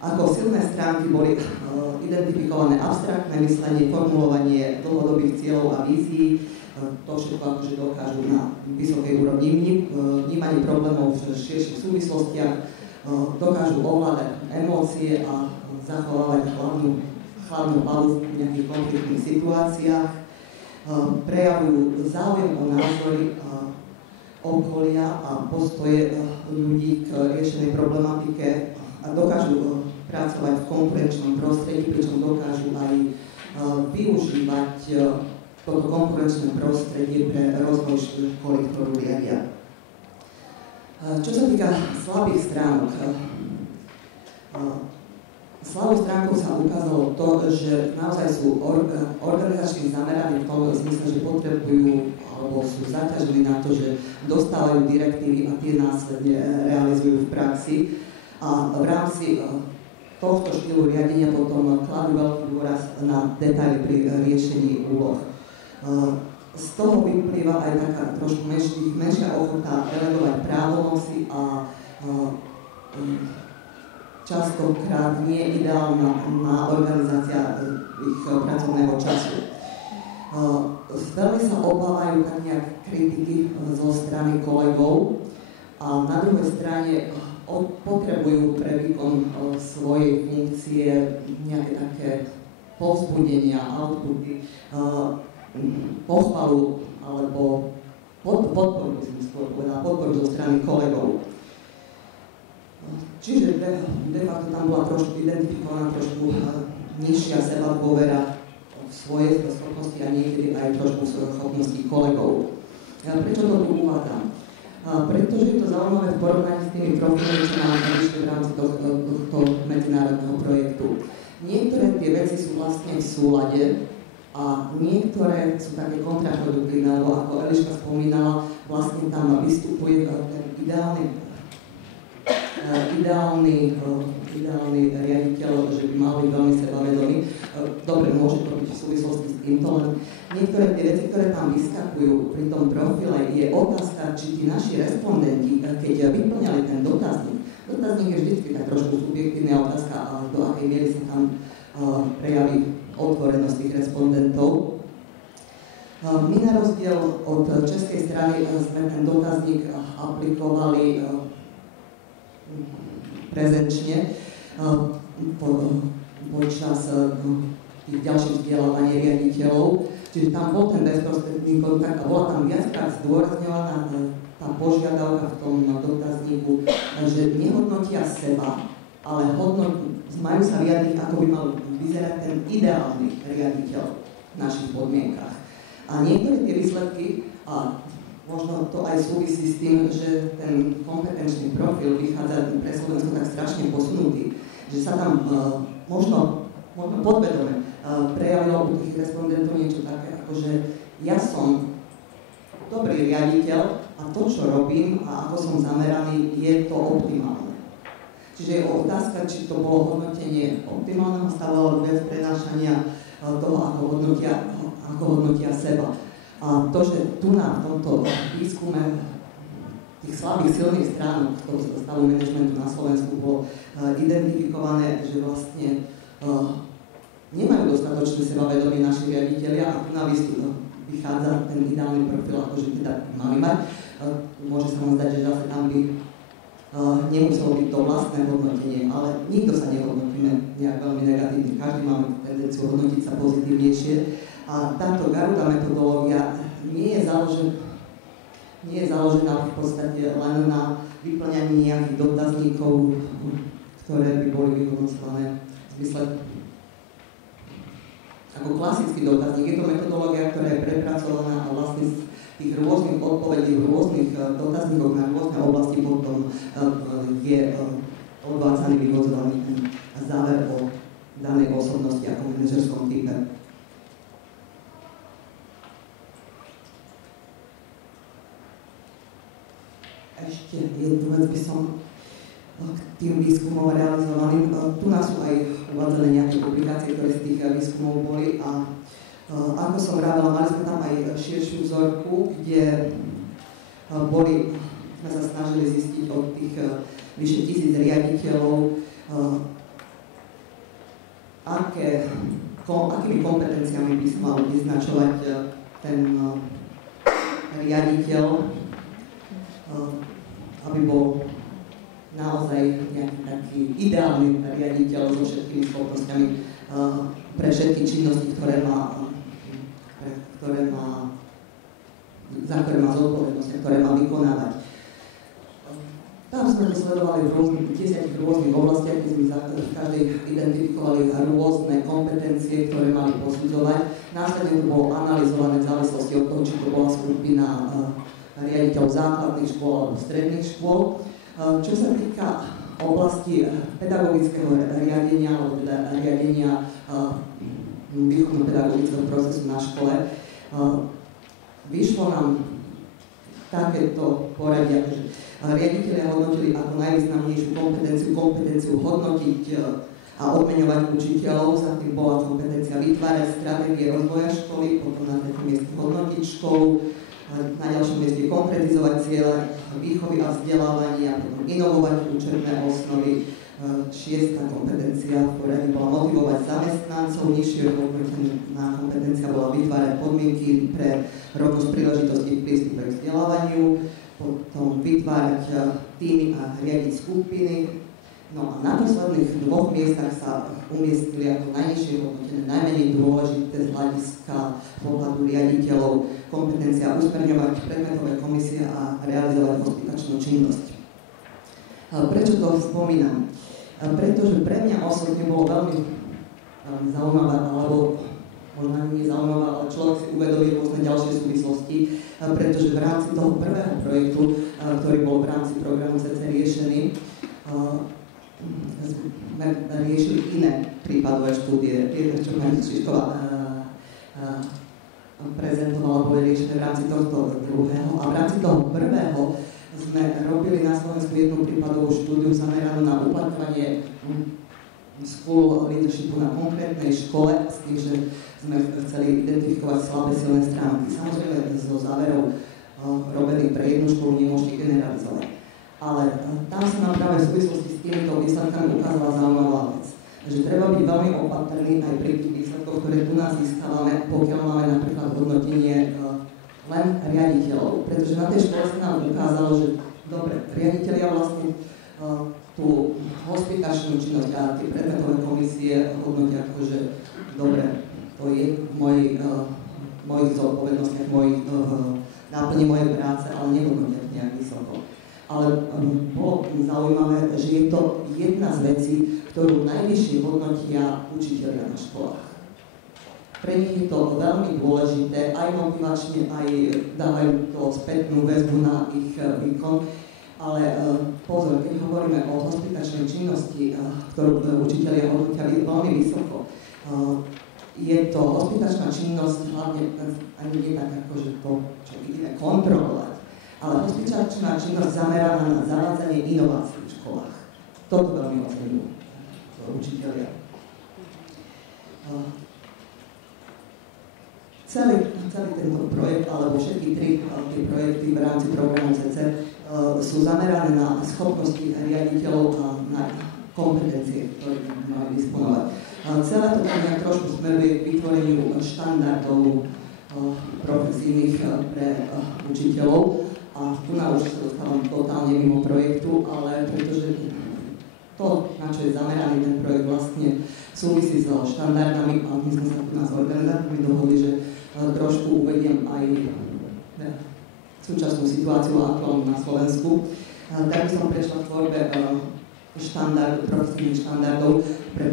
Ako silné stránky boli identifikované abstraktné myslenie, formulovanie dlhodobých cieľov a vízií, to všetko akože dokážu na vysokej úrovni vnímanie problémov v širších súvislostiach, dokážu ovládať emócie a zachovávať chladnú hlavu v nejakých konfliktných situáciách, prejavujú záujem o názory okolia a postoje ľudí k riešenej problematike a dokážu pracovať v konkurenčnom prostredí, pričom dokážu aj využívať toto konkurenčné prostredie pre rozvoj školy, ktorú riadia. Čo sa týka slabých stránok, slabou stránkou sa ukázalo to, že naozaj sú organizačne zameraní v tom zmysle, že potrebujú alebo sú zaťažení na to, že dostávajú direktívy a tie následne realizujú v praxi. A v rámci tohto štýlu riadenia potom kladú veľký dôraz na detaily pri riešení úloh. Z toho vyplýva aj taká trošku menšia ochota delegovať právomoci a častokrát nie je ideálna organizácia ich pracovného času. Veľmi sa obávajú tak nejak kritiky zo strany kolegov a na druhej strane potrebujú pre výkon svojej funkcie nejaké také povzbudenia, outputy, pochvalu alebo podporu, by som skôr povedala, podporu zo strany kolegov. Čiže de facto tam bola trošku identifikovaná trošku nižšia sebadôvera v svoje schopnosti a niekedy aj trošku schopnosti kolegov. Prečo to tu uvádzam? Pretože je to zaujímavé v porovnaní s tými profilmi, čo máme vyšli v rámci tohto medzinárodného projektu. Niektoré tie veci sú vlastne v súlade a niektoré sú také kontraproduktívne, lebo ako Eliška spomínala, vlastne tam vystupuje ten ideálny riaditeľ, že by mal byť veľmi sebavedomý. Dobre, môže to byť v súvislosti s týmto, len niektoré tie veci, ktoré tam vyskakujú pri tom profile, je otázka, či tí naši respondenti, keď vyplňali ten dotazník je vždy tak trošku subjektívna otázka, do akej miery sa tam prejaví otvorenosť tých respondentov. My na rozdiel od českej strany sme ten dotazník aplikovali prezenčne počas tých ďalších vzdelávaní riaditeľov. Čiže tam bol ten bezprostredný kontakt a bola tam viackrát zdôrazňovaná tá požiadavka v tom dotazníku, že nehodnotia seba, ale majú sa vyjadriť, ako by mal vyzerať ten ideálny riaditeľ v našich podmienkach. A niektoré tie výsledky, a možno to aj súvisí s tým, že ten kompetenčný profil vychádza pre Slovensko tak strašne posunutý, že sa tam možno podvedome prejavilo u tých respondentov niečo také, ako že ja som dobrý riaditeľ a to, čo robím a ako som zameraný, je to optimálne. Čiže je otázka, či to bolo hodnotenie optimálneho stavu alebo viac prenášania toho, ako hodnotia seba. A to, že tu v tomto výskume tých slabých silných strán toho stavu manažmentu na Slovensku bolo identifikované, že vlastne nemajú dostatočné sebavedomie naši riaditelia a tu na vychádza ten ideálny profil, akože teda mali mať. Môže sa vám zdať, že zase tam by nemuselo byť to vlastné hodnotenie, ale nikto sa nehodnotíme nejak veľmi negatívne. Každý máme tendenciu hodnotiť sa pozitívnejšie. A táto Garuda metodológia nie je založená v podstate len na vyplňaní nejakých dotazníkov, ktoré by boli vyhodnocované v zmysle ako klasický dotazník. Je to metodológia, ktorá je prepracovaná a vlastne z tých rôznych odpovedí v rôznych dotazníkoch na rôzne oblasti potom je odvádzaný, vyvodzovaný ten záver o danej osobnosti ako manažerskom type. Ešte jednu vec by som k tým výskumom realizovaným. Tu nás sú aj uvádzané nejaké publikácie, ktoré z tých výskumov boli a ako som vravela, mali sme tam aj širšiu vzorku, kde sme sa snažili zistiť od tých vyše 1000 riaditeľov, akými kompetenciami by sa mal vyznačovať ten riaditeľ, aby bol naozaj nejaký taký ideálny riaditeľ so všetkými schopnosťami pre všetky činnosti, za ktoré má zodpovednosť, ktoré má vykonávať. Tam sme to sledovali v 10 rôznych oblastiach, kde sme v každej identifikovali rôzne kompetencie, ktoré mali posudzovať. Následne to bolo analyzované v závislosti od toho, či to bola skupina riaditeľov základných škôl alebo stredných škôl. Čo sa týka oblasti pedagogického riadenia alebo teda riadenia výchovno-pedagogického procesu na škole, vyšlo nám takéto poradia, že riaditelia hodnotili ako najvýznamnejšiu kompetenciu hodnotiť a odmeňovať učiteľov, za tým bola kompetencia vytvárať stratégie rozvoja školy, potom na treťom mieste hodnotiť školu, na ďalšom mieste konkretizovať ciele výchovy a vzdelávania, potom inovovať učebné osnovy. Šiesta kompetencia v poradí bola motivovať zamestnancov, nižšie hodnotená kompetencia bola vytvárať podmienky pre rovnosť príležitostí v prístupe k vzdelávaniu, potom vytvárať týmy a riadiť skupiny. No a na posledných dvoch miestach sa umiestnili ako najnižšie hodnotené, najmenej dôležité z hľadiska pohľadu riaditeľov kompetencia usmerňovať predmetové komisie a realizovať hospitačnú činnosť. Prečo to spomínam? Pretože pre mňa osobne bolo veľmi zaujímavé, alebo možno ani nezaujímavé, ale človek si uvedomí rôzne ďalšie súvislosti, pretože v rámci toho prvého projektu, ktorý bol v rámci programu CC riešený, sme riešili iné prípadové štúdie. Tie, čo pani Šišková prezentovala, boli riešené v rámci tohto druhého. A v rámci toho prvého sme robili na Slovensku jednu prípadovú štúdiu zameranú na uplatňovanie school leadershipu na konkrétnej škole, s tým, že sme chceli identifikovať slabé silné stránky. Samozrejme, zo záverov robených pre jednu školu nemôžete generalizovať. Ale tam sa nám práve v súvislosti s týmito výsledkami ukázala zaujímavá vec. Že treba byť veľmi opatrný aj pri tých výsledkoch, ktoré tu nás získavame, pokiaľ máme napríklad hodnotenie len riaditeľov. Pretože na tej škole sa nám ukázalo, že dobre, riaditeľia vlastne tú hospitačnú činnosť a tie predmetové komisie hodnotia ako, že dobre, to je v mojich zodpovednostiach, náplni mojej práce, ale nehodnotia nejak vysoko. Ale bolo zaujímavé, že je to jedna z vecí, ktorú najvyššie hodnotia učitelia na školách. Pre nich je to veľmi dôležité, aj motivačne, aj dávajú to spätnú väzbu na ich výkon. Ale pozor, keď hovoríme o hospitačnej činnosti, ktorú učitelia hodnotia veľmi vysoko, je to hospitačná činnosť hlavne ani nie tak ako, že to, čo ideme kontrolovať, ale hospitačná činnosť zameraná na zavádzanie inovácií v školách. Toto veľmi oceňujú učitelia. Celý tento projekt, alebo všetky tri projekty v rámci programu CC sú zamerané na schopnosti riaditeľov a na kompetencie, ktoré majú disponovať. Celé to tam trošku smeruje k vytvoreniu štandardov profesijných pre učiteľov. A tu na už sa dostávam totálne mimo projektu, ale pretože to, na čo je zameraný ten projekt, vlastne súvisí so štandardami a my sme sa tu nás organizátormi dohodli, že trošku uvediem aj súčasnú situáciu aktuálnu na Slovensku. Tak by som prešla v tvorbe profesijných štandardov pre